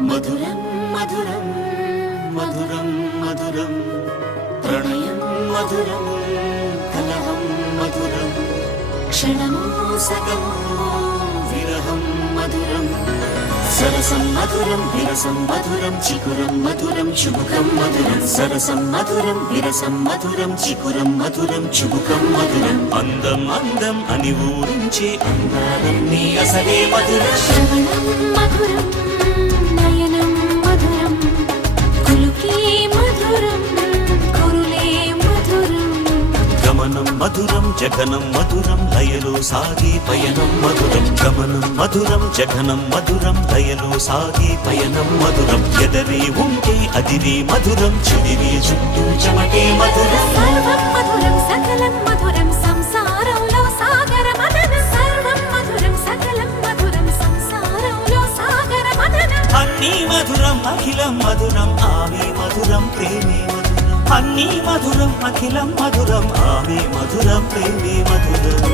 మధురం మధురం మధురం మధురం ప్రణయం మధురం కలహం మధురం క్షణమో సగమో విరహం మధురం సరసం మధురం విరసం మధురం చికురం మధురం చుబుకం మధురం సరసం మధురం విరసం మధురం చికురం మధురం చుబుకం మధురం అందం అందం అని ఊరించే అందాలన్నీ అసలే మధురం శ్రవణం మధురం నయనం మధురం కులుకే మధురం కురులే మధురం గమనం మధురం జగనం మధురం లయలో సాగే పయనం మధురం గమనం మధురం జగనం మధురం లయలో సాగే పయనం మధురం ఎదరే ఉంటే అదిరే మధురం చెదిరే చుట్టూ చెమటే మధురం సర్వం మధురం సకలం మధురం సంసారంలో సాగర మదనం సర్వం మధురం సకలం మధురం సంసారంలో సాగర మదనం అన్నీ మధురం అఖిలం మధురం ఆమె మధురం ప్రేమే మధురం అన్నీ మధురం అఖిలం మధురం ఆమె మధురం ప్రేమే మధురం